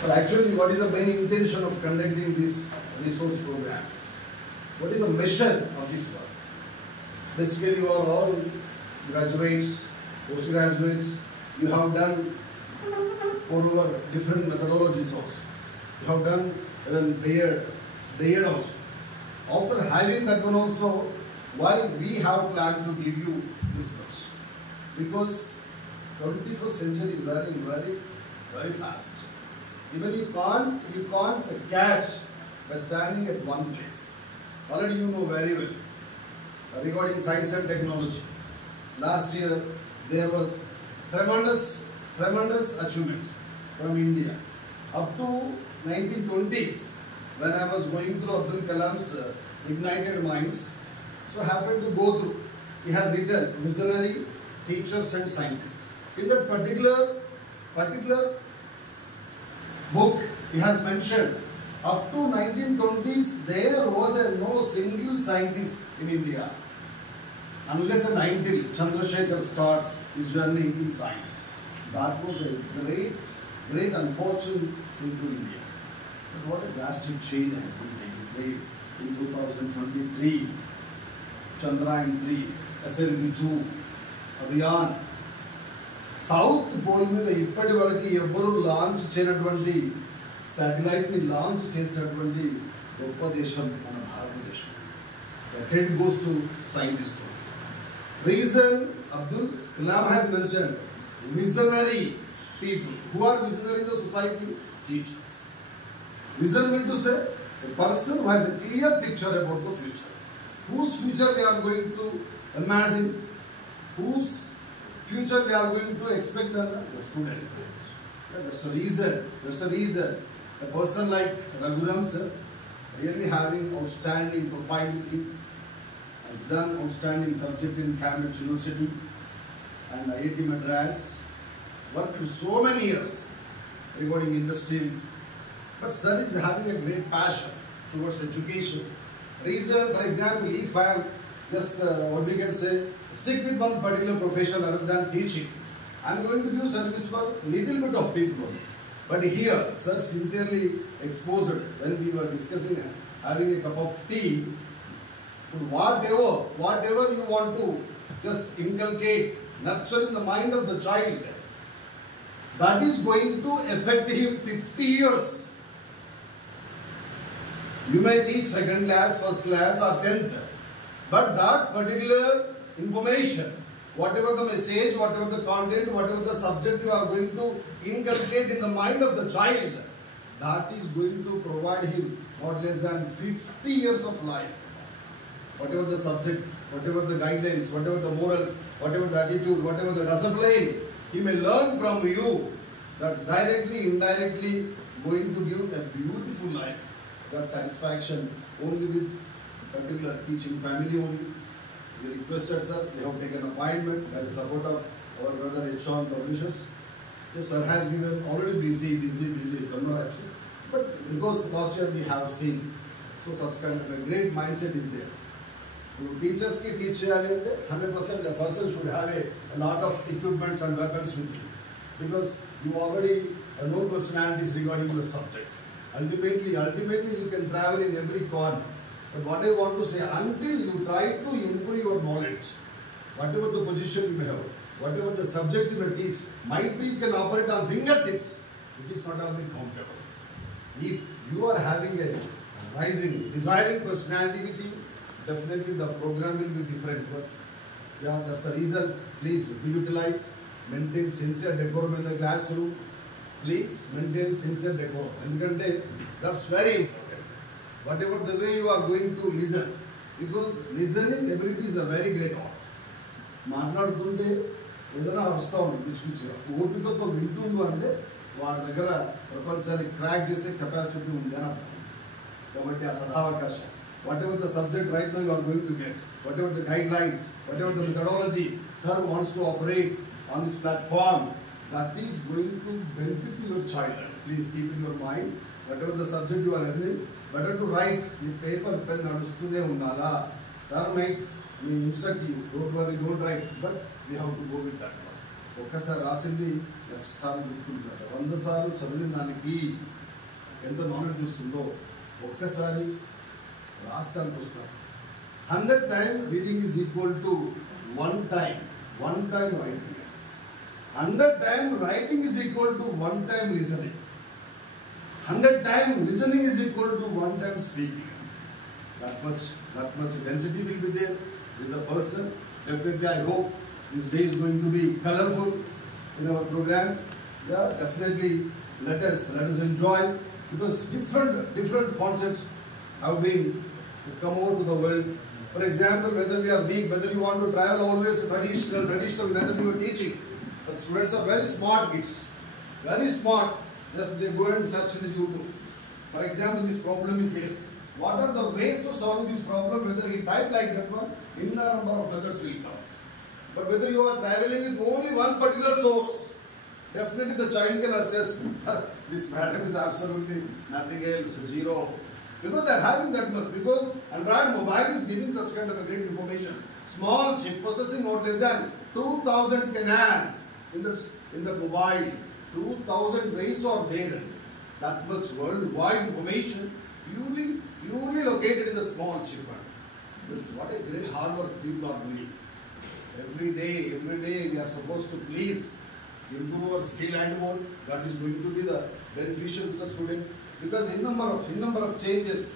But actually, what is the main intention of conducting these resource programs? What is the mission of this work? Basically, you are all graduates, postgraduates. You have done moreover different methodologies also. You have done even DED also. After having that one also, why we have planned to give you this much? Because 21st century is very fast. Even you can't catch by standing at one place. Already you know very well. Regarding science and technology, last year there was tremendous achievements from India. Up to 1920s, when I was going through Abdul Kalam's Ignited Minds, so happened to go through. He has written Visionary Teachers and Scientists. In that particular book, he has mentioned up to 1920s there was no single scientist in India, unless and until Chandrasekhar starts his journey in science. That was a great unfortune into India. But what a drastic change has been taking place in 2023. Chandrayaan-3, SLV-2, Abhiyan. South pole మీద ఇప్పటి వరకు ఎవరు launch చేయనటువంటి satellite ని launch చేసినటువంటి గొప్ప దేశం మన భారతదేశం. The credit goes to scientists. Reason Abdul Kalam has mentioned visionary people. Who are visionary in the society? Teachers. Vision meant to say a person who has a clear picture about the future. Whose future we are going to imagine? Whose future we are going to expect the students. That's the reason. A person like Raghuram sir, really having outstanding profile with him, has done outstanding subject in Cambridge University and IIT Madras, worked for so many years regarding industries. But sir is having a great passion towards education. Reason, for example, if I am just what we can say, stick with one particular profession other than teaching, I am going to give service for little bit of people only. But here, sir sincerely exposed when we were discussing having a cup of tea, whatever you want to just inculcate, nurture in the mind of the child, that is going to affect him 50 years. You may teach second class, first class or 10th, but that particular information, whatever the message, whatever the content, whatever the subject you are going to inculcate in the mind of the child, that is going to provide him not less than 50 years of life. Whatever the subject, whatever the guidelines, whatever the morals, whatever the attitude, whatever the discipline, he may learn from you. That's directly, indirectly going to give a beautiful life. That satisfaction only with particular teaching family only. We requested sir, they have taken appointment by the support of our brother H.on Publishers. Yes, sir has given already busy, summer actually. But because last year we have seen, so such kind of a great mindset is there. Teachers ki teach cheyali ante 100% a person should have a lot of equipments and weapons with him, because you already know personalities regarding your subject. Ultimately you can travel in every corner. But what I want to say, until you try to improve your knowledge, whatever the position you may have, whatever the subject you may teach, might be you can operate on fingertips. It is not always comfortable. If you are having a rising, desiring personality with you, definitely the program will be different. But yeah, that's the reason. Please utilize, maintain sincere decorum in the classroom. Please maintain sincere decorum. And that's very important. Whatever the way you are going to listen, because listening ability is a very great art. మాట్లాడుతుంటే ఏదైనా వస్తూ ఉంటుంది పిచ్చి పిచ్చిగా, ఓపికతో వింటుండు అంటే వాడి దగ్గర ప్రపంచాన్ని క్రాక్ చేసే కెపాసిటీ ఉంది అని అర్థం. కాబట్టి ఆ సదావకాశం, whatever the subject right now you are going to get, whatever the guidelines, whatever the methodology sir wants to operate on this platform, that is going to benefit your child. Please keep in your mind, whatever the subject you are learning, better to write in paper, pen nadustune unnala. Sir might instruct you, don't worry, don't write, but we have to go with that one. ఒక్కసారి రాసింది 1,00,000 సార్లు గుర్తుంటుంది. 100 సార్లు చదివిన దానికి ఎంత knowledge వస్తుందో ఒక్కసారి రాస్తానికి వస్తాం. 100 times reading is equal to 1 time writing. 100 times writing is equal to 1 time listening. 100 times listening is equal to 1 time speaking. That much density will be there with the person. Definitely, I hope this day is going to be colorful in our program. Yeah, definitely. Let us enjoy, because different concepts have been to come out to the world. For example, whether we are weak, whether you want to travel always traditional method you are teaching. But students are very smart kids, very smart. Just they go and search in the YouTube. For example, this problem is there. What are the ways to solve this problem? Whether you type like that one, in the number of methods will come. But whether you are traveling with only one particular source, definitely the child can assess this madam is absolutely nothing else, zero. Because they are having that much. Because Android mobile is giving such kind of a great information. Small chip processing not less than 2,000 canals in the mobile. 2,000 ways are there. That much worldwide information purely located in the small chip. Just what a great hard work people are doing. Every day we are supposed to please improve our skill and work. That is going to be the beneficial to the student, because in number of changes